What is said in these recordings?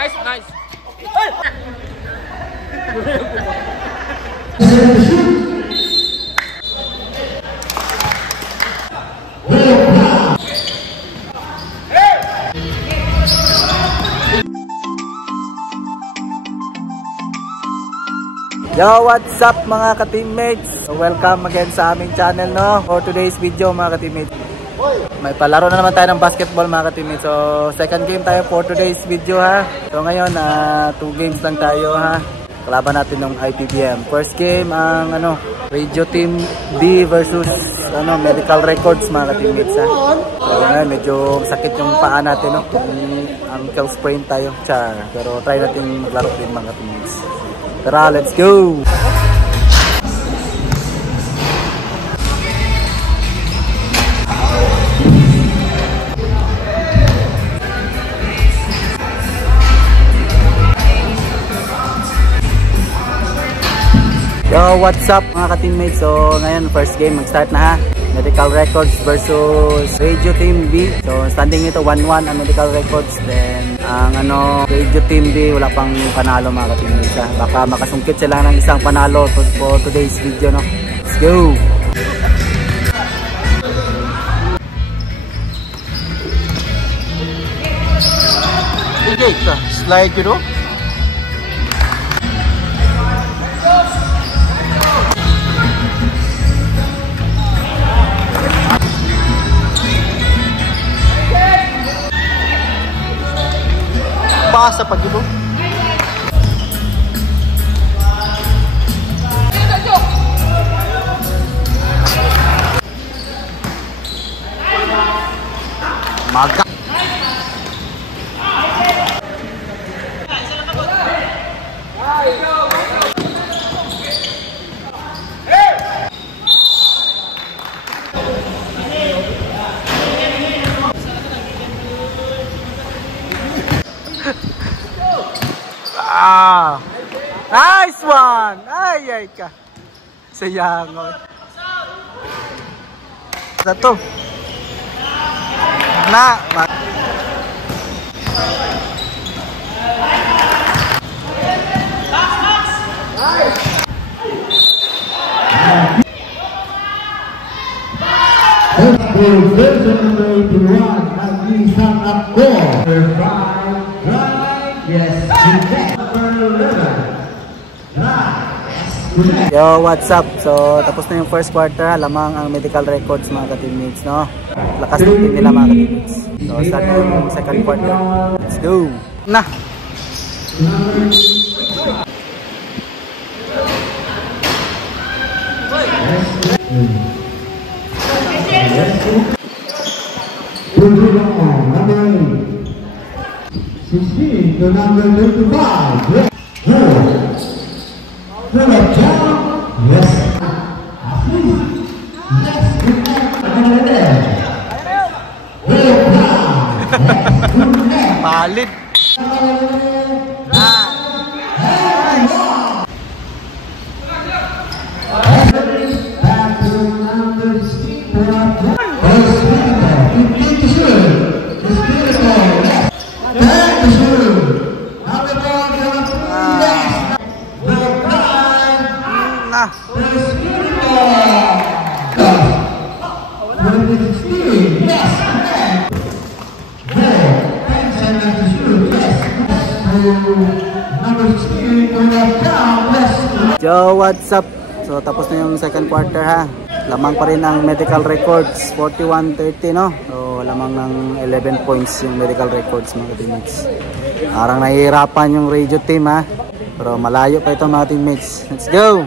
Nice, nice. Yo, what's up mga ka-teammates? So, welcome again sa aming channel, no? For today's video mga ka-teammates, may palaro na naman tayo ng basketball mga ka-teammates. So second game tayo for today's video, ha. So ngayon 2 games lang tayo, ha. Kalaban natin ng IPBM. First game ang Radio Team B versus Medical Records mga ka-teammates, ha. So ngayon medyo sakit yung paa natin, no? Ankle sprain tayo. Pero try natin maglaro din mga ka-teammates. Tara, let's go! Yo, what's up mga ka-teammates? So ngayon first game mag-start na, ha. Medical Records versus Radio Team B. So standing nito 1-1 ang Medical Records. Then ang Radio Team B wala pang panalo mga ka-teammates, ha. Baka makasungkit sila ng isang panalo for today's video, no. Let's go. Slide gitu. Pasa pag ito. Maga. Nice one! Ay ka. Sayang. Satu. Na. Yo, what's up? So tapos na yung first quarter, ha. Lamang ang Medical Records mga ka-teammates, no? Lakas ng team nila mga ka-teammates. So start na yung second quarter. Let's go! Na! Number 25. Yes. Palit. Yo, what's up? So tapos na yung second quarter, ha. Lamang pa rin ang Medical Records 41-30, no? So lamang ng 11 points yung Medical Records mga teammates. Parang nahihirapan yung Radio Team, ha. Pero malayo pa ito mga teammates. Let's go!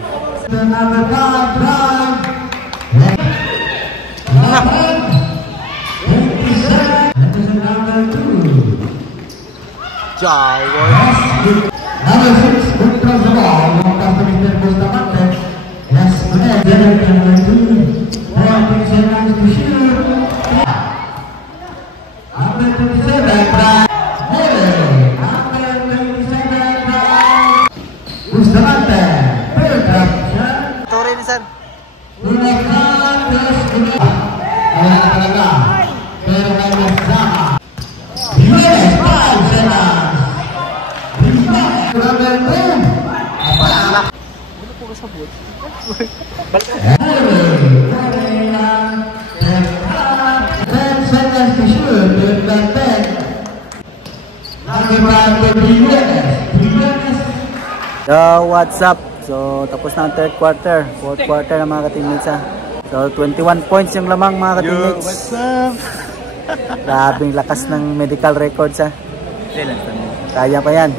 Yo, what's up? So, tapos na ang third quarter. Fourth quarter na mga ka-teammates ha. So, 21 points yung lamang mga ka-teammates. Yo, what's up? Grabing lakas ng medical records ha. Kaya pa yan.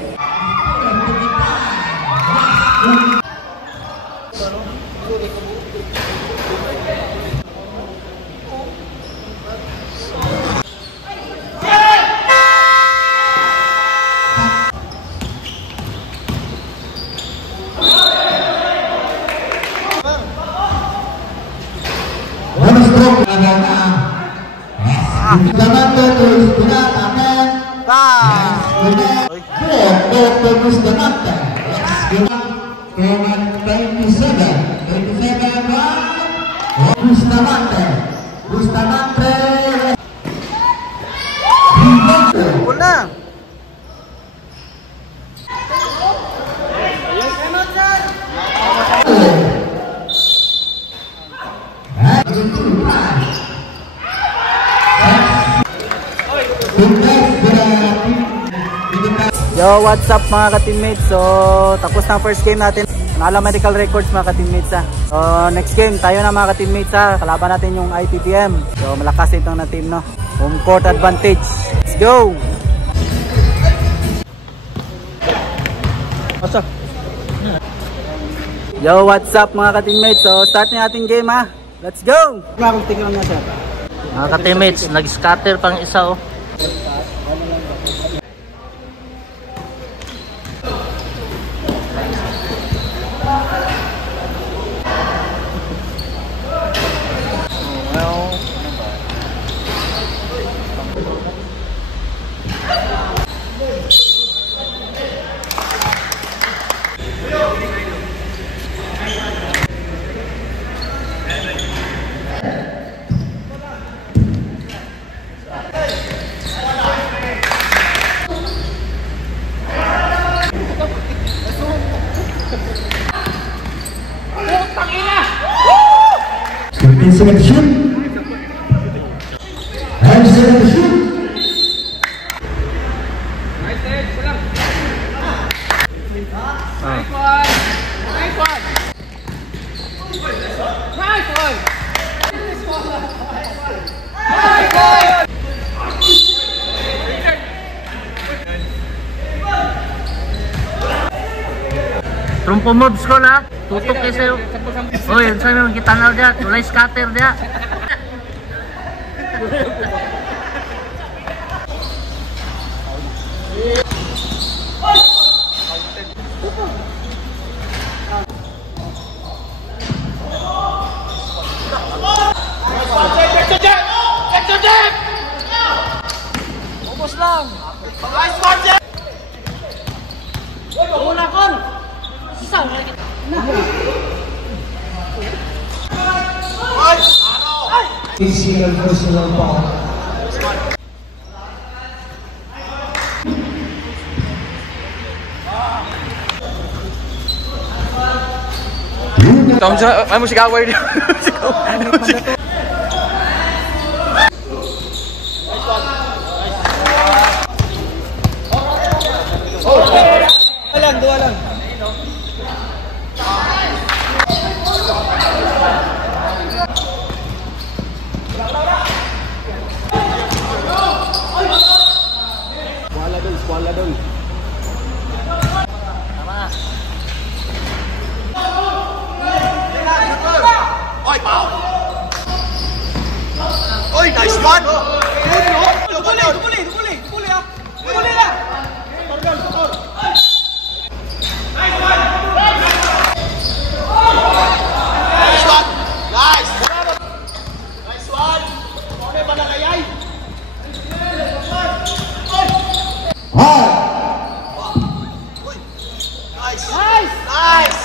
Una. Yo, what's up mga ka-teammates? So, tapos na first game natin. Nala medical records mga ka-teammates ha. So, next game tayo na mga ka-teammates ha. Kalaban natin yung IPPM. So, malakas itong na team no. Home court advantage. Let's go! Yo, what's up mga ka-teammates? So, start na natin game ha. Let's go! Mga ka-teammates, nag-scatter pang isa oh. Selection and selection. Trumpo moves ko na, tutok kayo sa'yo. Uy, yun sa'yo yung kita na dyan, tulay scatter dyan. Ubus lang. Una kon. Sisang lagi. Physical personal foul. Kamu sa ay musik away dia. Dua lang. Kuala dun. Tama. Oy, pao. Oy, nice one. Dukuli ah. Dukuli na. Nice one. Nice. Nice one. Okay ba na kayay? Nice. Nice. Nice.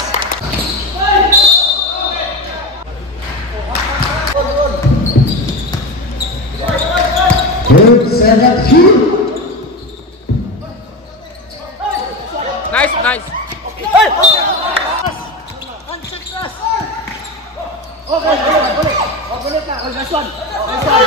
Good selection. Nice, nice. Okay, boleh. Oh, boleh tak? Oh, nice one. Nice one.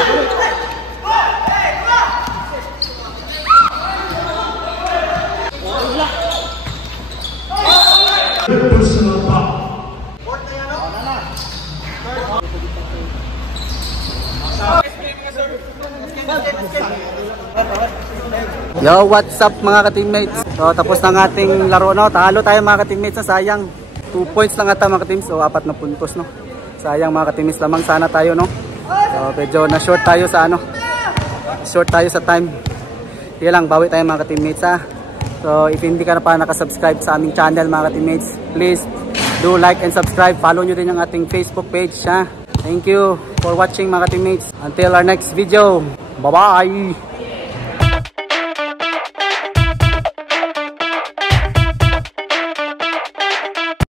Yo, what's up mga ka-teammates? So, tapos na ng ating laro, no? Talo tayo mga ka-teammates, no? Sayang. 2 points lang ata mga ka-teams. So, 4 na puntos, no? Sayang mga ka-teammates, lamang sana tayo, no? So, medyo na-short tayo sa ano. Short tayo sa time. Sige lang, bawi tayo mga ka-teammates, ha? So, if hindi ka na pa nakasubscribe sa aming channel mga ka-teammates, please do like and subscribe. Follow nyo din ang ating Facebook page, ha? Thank you for watching mga ka-teammates. Until our next video. Bye-bye!